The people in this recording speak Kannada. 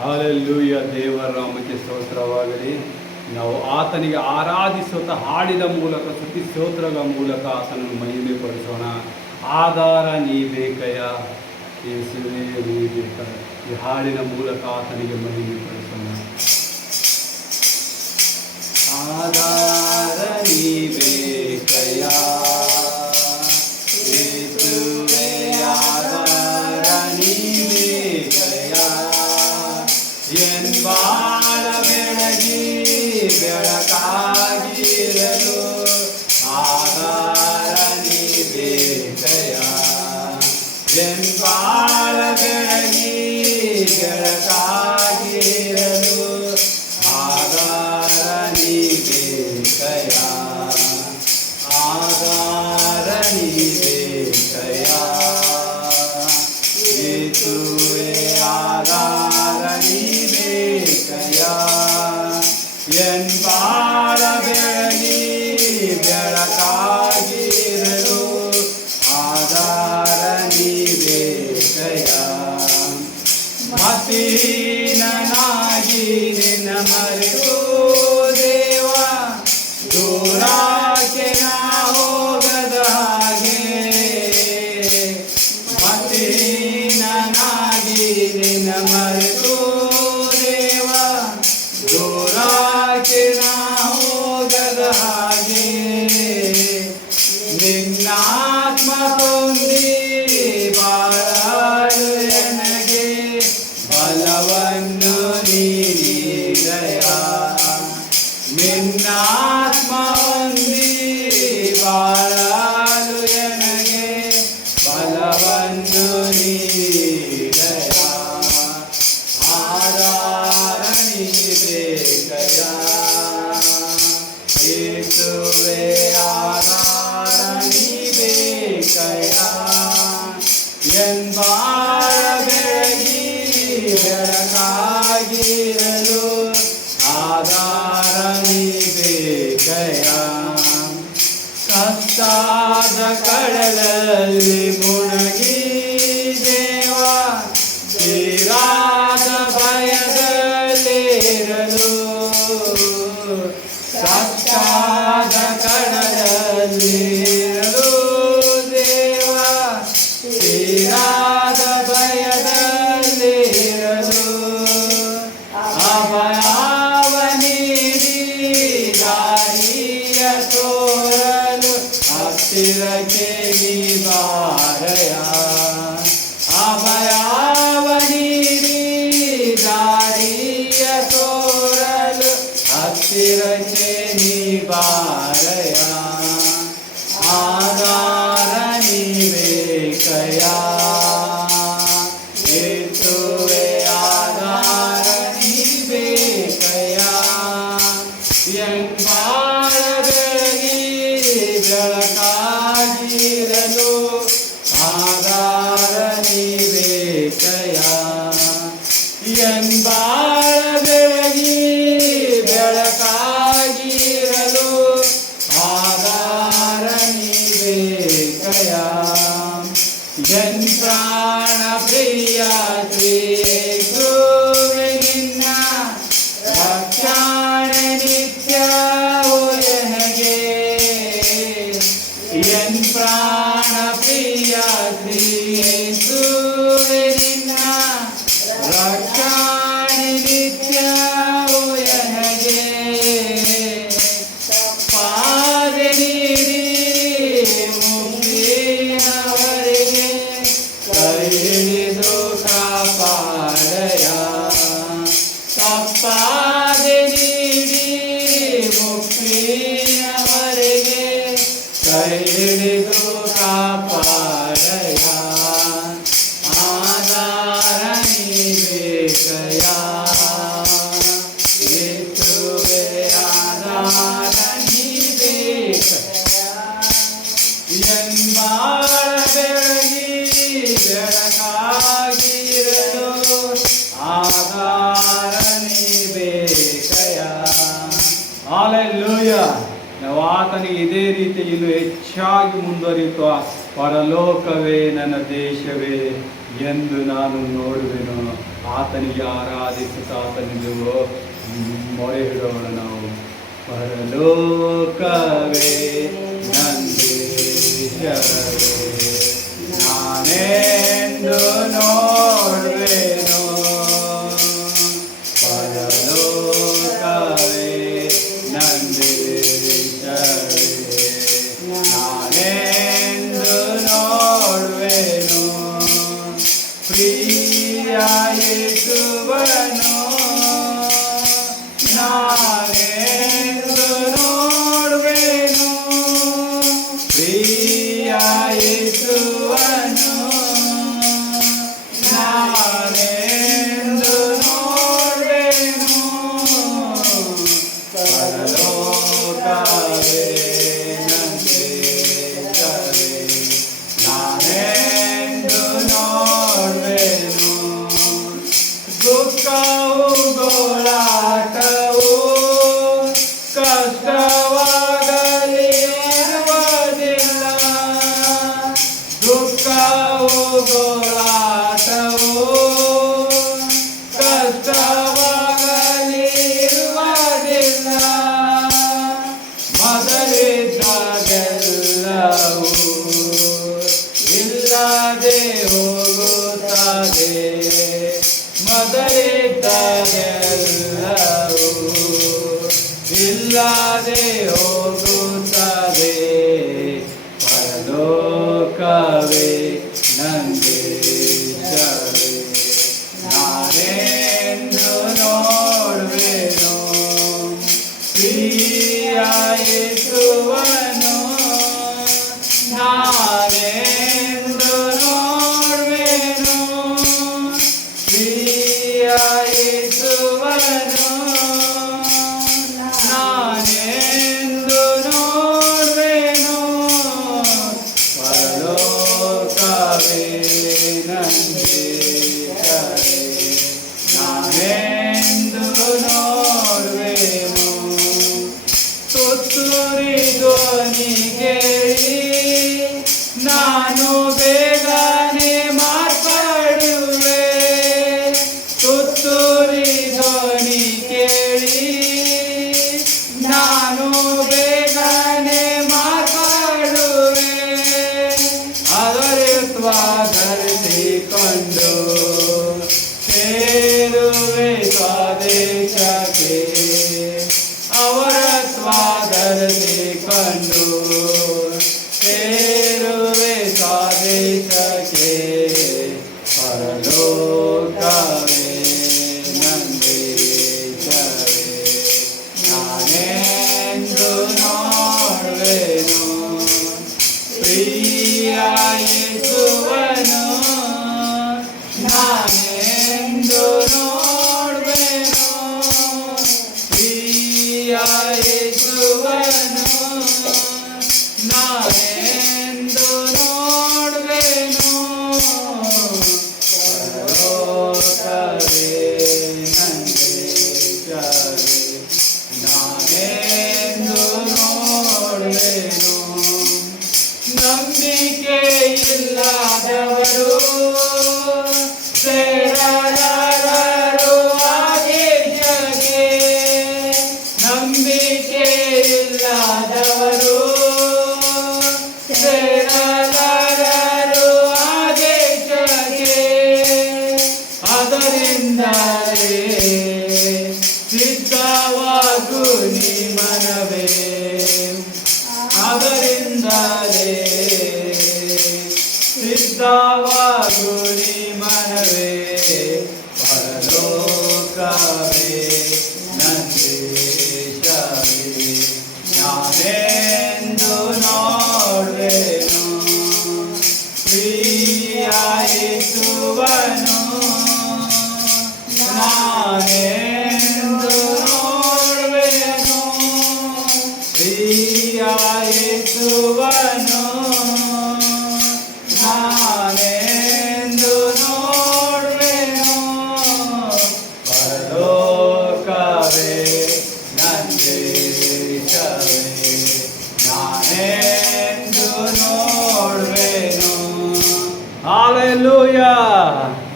ಹಾಲೆಲೂಯ. ದೇವರ ನಾಮಕ್ಕೆ ಸ್ತೋತ್ರವಾಗಲಿ. ನಾವು ಆತನಿಗೆ ಆರಾಧಿಸುತ್ತಾ ಹಾಡಿದ ಮೂಲಕ, ಸ್ತುತಿ ಸ್ತೋತ್ರಗಳ ಮೂಲಕ ಆತನನ್ನು ಮಹಿಮೆ ಪಡಿಸೋಣ. ಆಧಾರ ನೀಬೇಕಯ್ಯ, ಯೇಸುವೇ ನೀಬೇಕ. ಈ ಹಾಡಿನ ಮೂಲಕ ಆತನಿಗೆ ಮಹಿಮೆ ಪಡಿಸೋಣ. ಆಧಾರ ನೀಬೇಕಯ್ಯ, ಯೇಸುವೇ ಆಧಾರ ನೀಬೇಕಯ್ಯ. ಬಾಳ ಬೆಳಗಿ ಬೆಳಕಾಗಿರಲು ಆಧಾರ ನೀಬೇಕಯ್ಯ. ಬಾಳ ಬೆಳಗಿ ಬೆಳಕಾಗಿರಲು ಆಧಾರ ನೀಬೇಕಯ್ಯ. ಆಧಾರ ನೀಬೇಕಯ್ಯ, ಯೇಸುವೇ ಆಧಾರ ನೀಬೇಕಯ್ಯ. ಬಾಳ ಬೆಳಗಿ ಬೆಳಕಾಗಿರಲು ಆಧಾರ ನೀಬೇಕಯ್ಯ. ಮತೀನನಾಗಿ ನಿನ್ನ ಮರೆತು ದೇವ, ದೂರಕ್ಕೆ ನಾ ಹೋಗದ ಹಾಗೆ. ಮತೀನನಾಗಿ ನಿನ್ನ ಮರೆತು ದೇವ, ದೂರಕ್ಕೆ ನಾ ಹೋಗದ ಹಾಗೆ. ನಿನ್ನಾತ್ಮ ಹೊಂದಿ ಬಾಳಲು ನನಗೆ ಬಲವನ್ನು ನೀಡಿದೆಯ. ನಿನ್ನಾತ್ಮ ಹೊಂದಿ ಬಾಳಲು ನನಗೆ ಬಲವನ್ನು ನೀಡಿದೆಯ. ಆಧಾರ ನೀಬೇಕಯ್ಯ, ಯೇಸುವೇ ಆಧಾರ ನೀಬೇಕಯ್ಯ. ಬಾಳ ಬೆಳಗಿ ಬೆಳಕಾಗಿರಲು ಆಧಾರ ನೀಬೇಕಯ್ಯ. ಕಷ್ಟಾದ ಕಡಲಲ್ಲಿ ಮುಣಗಿ ದೇವ, ತೀರಾದ ಭಯದಲ್ಲಿರಲು. ಕಷ್ಟಾದ ಕಡಲಲ್ಲಿರಲು ದೇವ, ತೀರಾದ ಭಯದಲ್ಲಿರಲು. ಅಭಯವ ನೀಡಿ ದಾರಿಯ ತೋರಲು ಹತ್ತಿರಕ್ಕೆ ನೀ ಬಾರಯ್ಯ. ಅಭಯವ ನೀಡಿ ದಾರಿಯ ತೋರಲು ಹತ್ತಿರಕ್ಕೆ ನೀ ಬಾರಯ್ಯ. ಆಧಾರ ನೀಬೇಕಯ್ಯ, ಯೇಸುವೇ ಆಧಾರ ನೀಬೇಕಯ್ಯ. ಬಾಳ ಬೆಳಗಿ ಬೆಳಕಾಗಿರಲು ಆಧಾರ ನೀಬೇಕಯ್ಯ. ಬಾಳ ಬೆಳಗಿ ಬೆಳಕಾಗಿರಲು ಆಧಾರ ನೀಬೇಕಯ್ಯ. ಪ್ರಾಣ ಪ್ರಿಯ ಶ್ರೀಯೇಸುವೇ ನಿನ್ನ ರಕ್ಷಣೆ ನಿತ್ಯವೂ ನನಗೆ. ಪ್ರಾಣ ಪ್ರಿಯ ಶ್ರೀಯೇಸುವೇ ನಿನ್ನ ರಕ್ಷಣೆ ನಿತ್ಯವೂ ನನಗೆ. ಪಾದೆ ನೀಡಿ ಮುಕ್ತಿಯವರೆಗೆ ಕೈ ಹಿಡಿದು ಕಾಪಾಡಯ್ಯ. ತಪ್ಪಾದೆ ನೀಡಿ ಮುಕ್ತಿಯವರೆಗೆ ಕೈ ಹಿಡಿದು ಕಾಪಾಡಯ್ಯ. ಆಧಾರ ನೀಬೇಕಯ್ಯ, ಯೇಸುವೇ ಆಧಾರ ನೀಬೇಕಯ್ಯ. ಬಾಳ ಬೆಳಗಿ ಬೆಳಕಾಗಿರಲು ಆಧಾರ ನೀಬೇಕಯ್ಯ. ಹಾಲೆಲೂಯ. ನಾವು ಆತನಿಗೆ ಇದೇ ರೀತಿ ಇನ್ನು ಹೆಚ್ಚಾಗಿ ಮುಂದುವರಿಯುವ ಪರಲೋಕವೇ ನನ್ನ ದೇಶವೇ ಎಂದು ನಾನು ನೋಡುವೆನು. ಆತನಿಗೆ ಆರಾಧಿಸುತ್ತಾ ಆತನಿಗೆ ಮೊರೆ ಇಡೋಣ ನಾವು. ಪರಲೋಕವೇ ನಂದೇಶವೇ ನಾನೆಂದು ನೋಡುವೆನೋ, ಪರಲೋಕವೇ ನಂದೇಶವೇ ನಾನೆಂದು ನೋಡುವೆನೋ, ಪ್ರಿಯ ಯೇಸುವನು ನಾನೆಂದು ನೋಡುವೆನು, ಪ್ರಿಯ ಯೇಸುವನು ನಾನೆಂದು ನೋಡುವೆನು, ಪರಲೋಕವೇ ನಂದೇಶವೇ ನಾನೆಂದು ನೋಡುವೆನು, ದುಃಖವು ಗೋಳಾಟವು ಕಷ್ಟವಾಗಲಿ ಇರುವುದಿಲ್ಲ, ದುಃಖವು ಗೋಳಾಟವು ಕಷ್ಟವಾಗಲಿ ಇರುವುದಿಲ್ಲ, ಮೊದಲಿದ್ದಾಗೆಲ್ಲವೂ ಇಲ್ಲದೆ ಹೋಗುತ್ತದೆ, ಮೊದಲಿದ್ದಾಗೆಲ್ಲವೂ ಇಲ್ಲದೆ ಹೋಗುತ್ತದೆ, ಪರಲೋಕವೇ ನಂದೇಶವೇ ನಾನೆಂದು ನೋಡುವೆನು, ಪ್ರಿಯ ಯೇಸುವನು ನಾನೆಂದು ನೋಡುವೆನು, ಪ್ರಿಯ ಯೇಸುವನು ನಾನೆಂದು ನೋಡುವೆನು, ಪರಲೋಕವೇ ನಂದೇಶವೇ ನಾನೆಂದು ನೋಡುವೆನು, ತುತ್ತೂರಿ ಧ್ವನಿ ಕೇಳಿ ನಾನು ಬೇಗನೆ ಮಾರ್ಪಡುವೆ, ತುತ್ತೂರಿ ಧ್ವನಿ ಕೇಳಿ ನಾನು ಬೇಗನೆ ಮಾರ್ಪಡುವೆ, ಅದರ ಧರಿಸಿಕೊಂಡು ಸೇರುವೆ ಸ್ವದೇಶಕ್ಕೆ, ಅವರ ಧರಿಸಿಕೊಂಡು ಸೇರುವೆ ಸ್ವದೇಶಕ್ಕೆ, ಪರಲೋಕವೇ ನಂದೇಶವೇ ನಾನೆಂದು ನೋಡುವೆನು, ಪ್ರಿಯ ಯೇಸುವನು ನಾನೆಂದು ನೋಡುವೆನು, ಪ್ರಿಯ ಯೇಸುವನು ನಾನೆಂದು ನೋಡುವೆನು, ಪರಲೋಕವೇ ನಂದೇಶವೇ ನಾನೆಂದು ನೋಡುವೆನು, ನಂಬಿಕೆ ಇಲ್ಲದವರು ಸೇರಲಾರರು ಆದೇಶಕ್ಕೆ, ನಂಬಿಕೆ ಇಲ್ಲದವರು ಸೇರಲಾರರು ಆದೇಶಕ್ಕೆ, ಅದರಿಂದಲೇ ಸಿದ್ಧವಾಗು ನೀ ಮನವೇ, ಅದರಿಂದಲೇ ಸಿದ್ಧವಾಗು ನೀ ಮನವೇ, ಪರಲೋಕವೇ ನಂದೇಶವೇ ನಾನೆಂದು ನೋಡುವೆನು, ಪ್ರಿಯ ಯೇಸುವನು